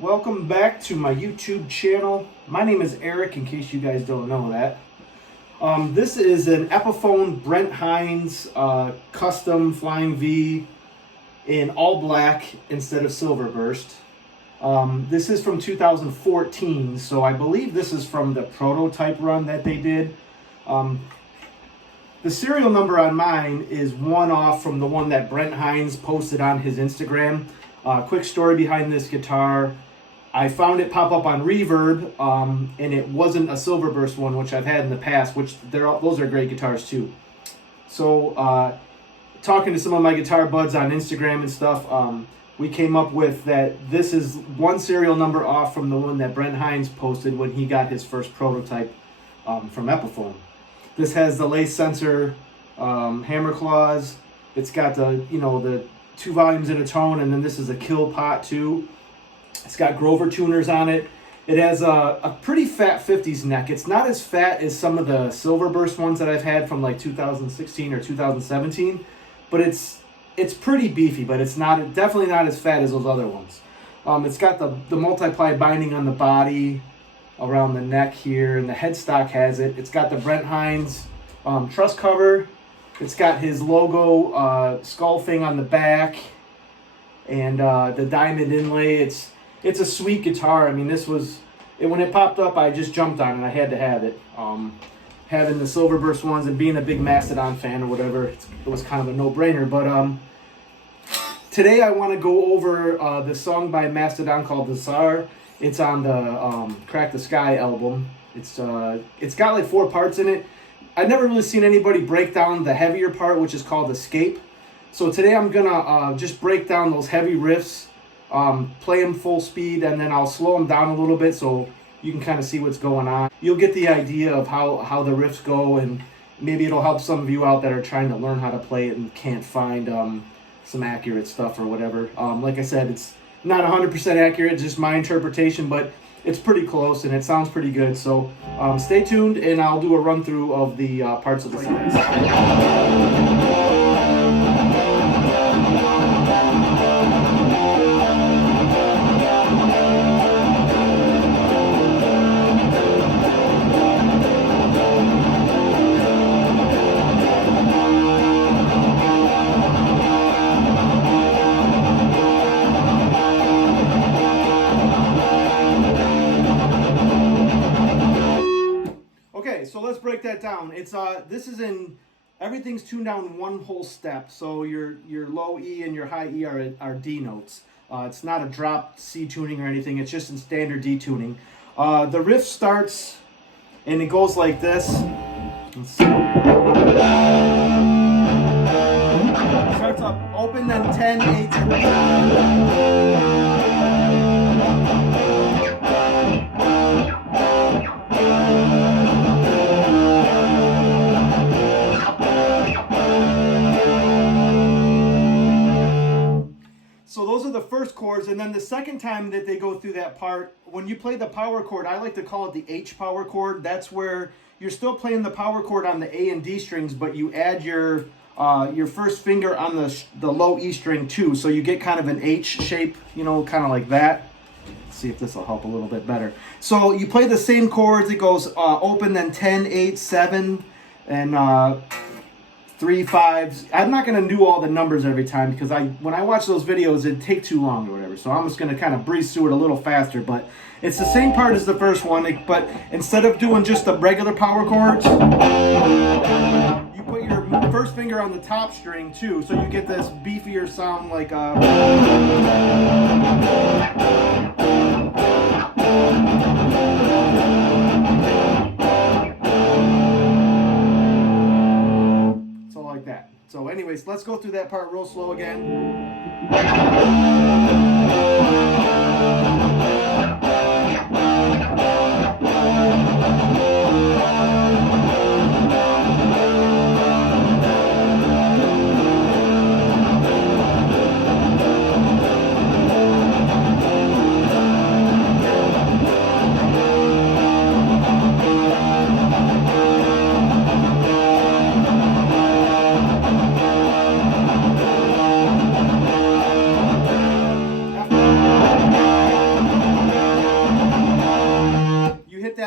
Welcome back to my YouTube channel. My name is Eric, in case you guys don't know that. This is an Epiphone Brent Hinds custom Flying V in all black instead of silver burst. This is from 2014, so I believe this is from the prototype run that they did. The serial number on mine is one off from the one that Brent Hinds posted on his Instagram. Quick story behind this guitar. I found it pop up on Reverb, and it wasn't a silver burst one, which I've had in the past, which those are great guitars too. So talking to some of my guitar buds on Instagram and stuff, we came up with that this is one serial number off from the one that Brent Hinds posted when he got his first prototype from Epiphone. This has the lace sensor hammer claws. It's got the the 2 volumes in a tone, and then this is a kill pot too. It's got Grover tuners on it. It has a pretty fat 50s neck. It's not as fat as some of the silver burst ones that I've had from like 2016 or 2017, but it's pretty beefy, but it's definitely not as fat as those other ones. It's got the multiply binding on the body around the neck here, and the headstock has it. It's got the Brent Hinds truss cover. It's got his logo skull thing on the back, and the diamond inlay. It's a sweet guitar. I mean, when it popped up, I just jumped on it. I had to have it. Having the silver burst ones and being a big Mastodon fan or whatever, it was kind of a no-brainer. But today I want to go over the song by Mastodon called the Czar. It's on the Crack the Sky album. It's got like 4 parts in it. I've never really seen anybody break down the heavier part, which is called Escape. So today I'm gonna just break down those heavy riffs, play them full speed, and then I'll slow them down a little bit so you can kind of see what's going on. You'll get the idea of how the riffs go, and maybe it'll help some of you out that are trying to learn how to play it and can't find some accurate stuff or whatever. Like I said, it's not 100% accurate, just my interpretation, but it's pretty close and it sounds pretty good. So stay tuned, and I'll do a run through of the parts of the song. So let's break that down. Everything's tuned down one whole step. So your low E and your high E are D notes. It's not a drop C tuning or anything. It's just in standard D tuning. The riff starts and it goes like this. Let's see. Starts up open, then 10, 8, 7. So those are the first chords, and then the second time that they go through that part, when you play the power chord, I like to call it the H power chord. That's where you're still playing the power chord on the A and D strings, but you add your first finger on the low E string too, so you get kind of an H shape, kind of like that. Let's see if this will help a little bit better. So you play the same chords. It goes open, then 10, 8, 7, and 3, 5s. I'm not going to do all the numbers every time because when I watch those videos, it'd take too long or whatever. So I'm just going to kind of breeze through it a little faster. But it's the same part as the first one, but instead of doing just the regular power chords, you put your first finger on the top string too, so you get this beefier sound like that. So anyways, let's go through that part real slow again.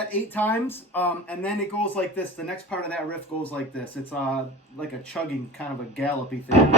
that 8 times, and then it goes like this. The next part of that riff goes like this. It's like a chugging, kind of a gallopy thing.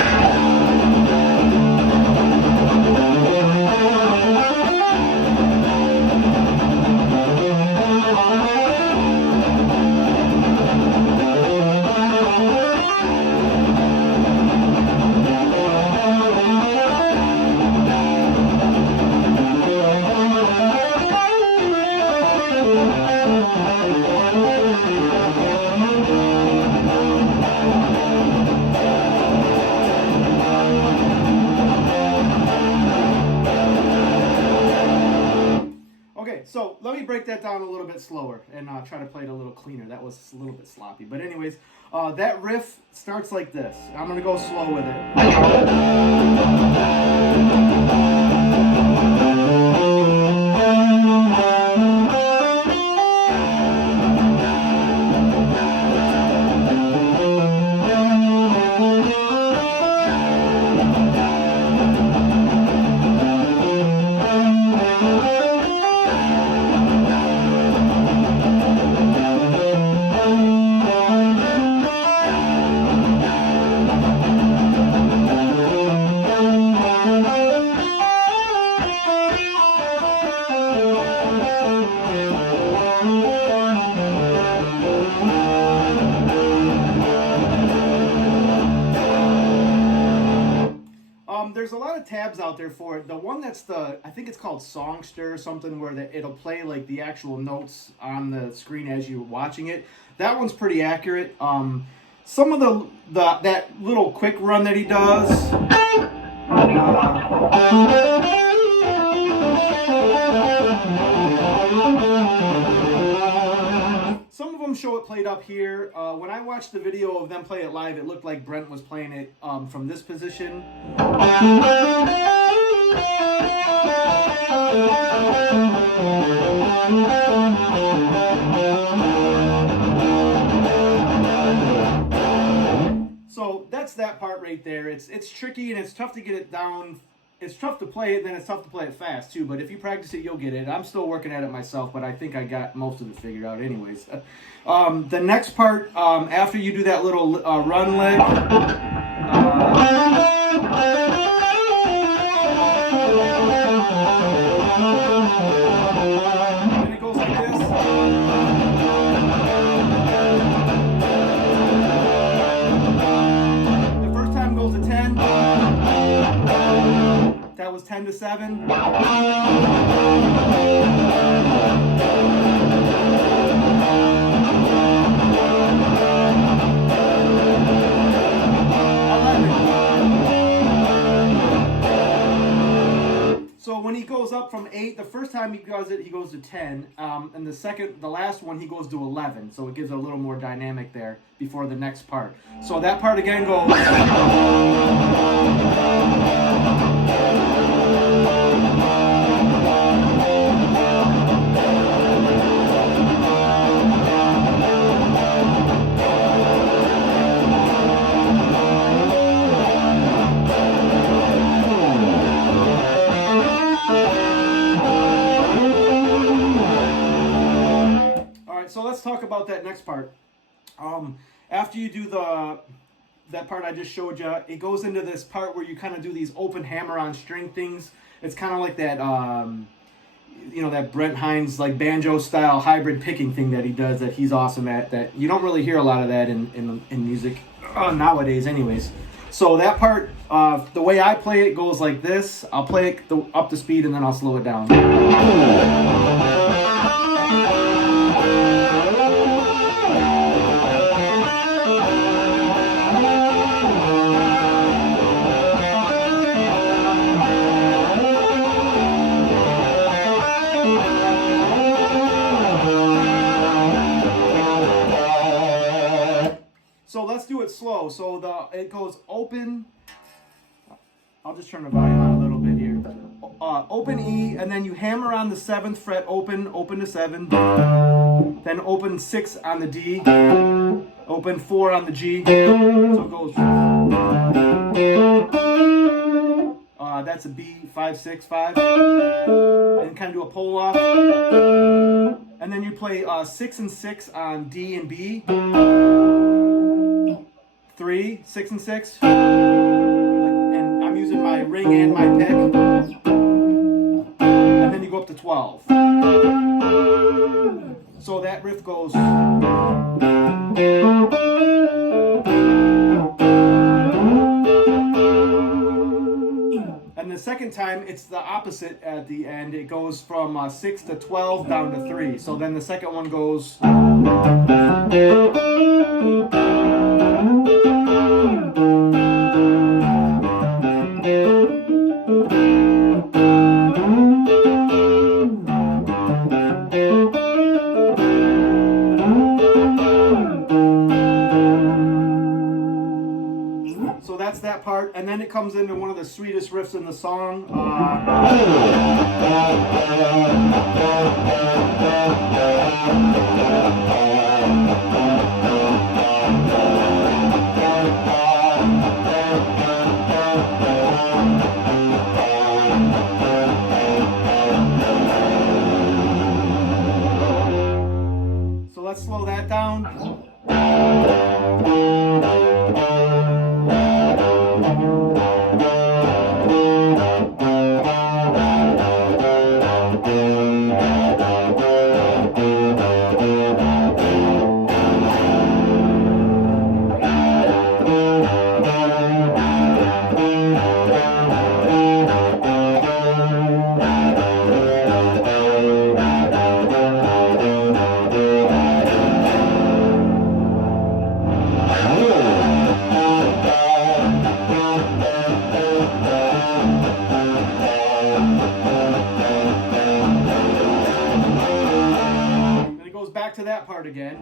So let me break that down a little bit slower and try to play it a little cleaner. That was a little bit sloppy. But anyways, that riff starts like this. I'm going to go slow with there's a lot of tabs out there for it. The one that's I think it's called Songster or something, where it'll play like the actual notes on the screen as you're watching it. That one's pretty accurate. Some of that little quick run that he does. Some of them show it played up here. When I watched the video of them play it live, it looked like Brent was playing it from this position. So that's that part right there. It's tricky and it's tough to get it down. It's tough to play it, then it's tough to play it fast too. But if you practice it, you'll get it. I'm still working at it myself, but I think I got most of it figured out anyways. The next part, after you do that little run lick, and it goes like this. The first time goes to 10. That was 10 to 7. So when he goes up from 8, the first time he does it, he goes to 10, and the last one, he goes to 11. So it gives a little more dynamic there before the next part. So that part again goes. So let's talk about that next part. After you do that part I just showed you, it goes into this part where you kind of do these open hammer-on string things. It's kind of like that, that Brent Hinds like banjo style hybrid picking thing that he does that he's awesome at. That you don't really hear a lot of that in music nowadays, anyways. So that part, the way I play it goes like this. I'll play it up to speed and then I'll slow it down. So let's do it slow. So it goes open. I'll just turn the volume on a little bit here. Open E, and then you hammer on the 7th fret, open to 7. Then open 6 on the D. Open 4 on the G. So it goes. That's a B, 5, 6, 5. And kind of do a pull off. And then you play 6 and 6 on D and B. 3, 6 and 6. And I'm using my ring and my pick. And then you go up to 12. So that riff goes. And the second time, it's the opposite at the end. It goes from 6 to 12 down to 3. So then the second one goes. So that's that part, and then it comes into one of the sweetest riffs in the song. So let's slow that down. Back to that part again.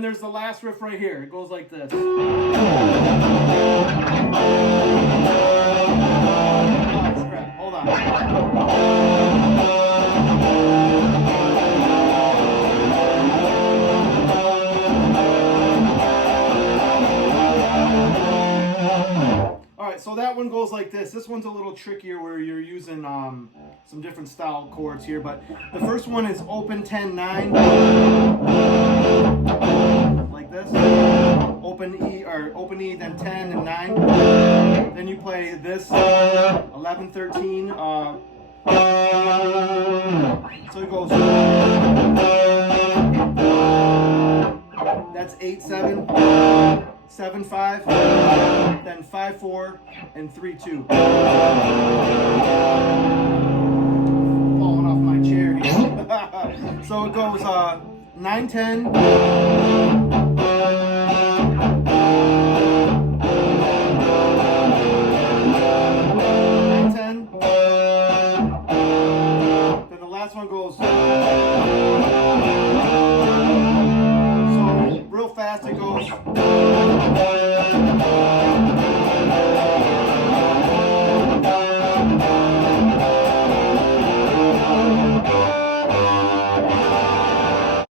There's the last riff right here. It goes like this. Oh, crap. Hold on. Alright, so that one goes like this. This one's a little trickier where you're using some different style chords here, but the first one is open 10, 9. Like this. Open E, then 10 and 9. Then you play this 11, 13. So it goes. That's 8, 7, 7, 5, then 5, 4, and 3, 2. Falling off my chair here. So it goes 9, 10.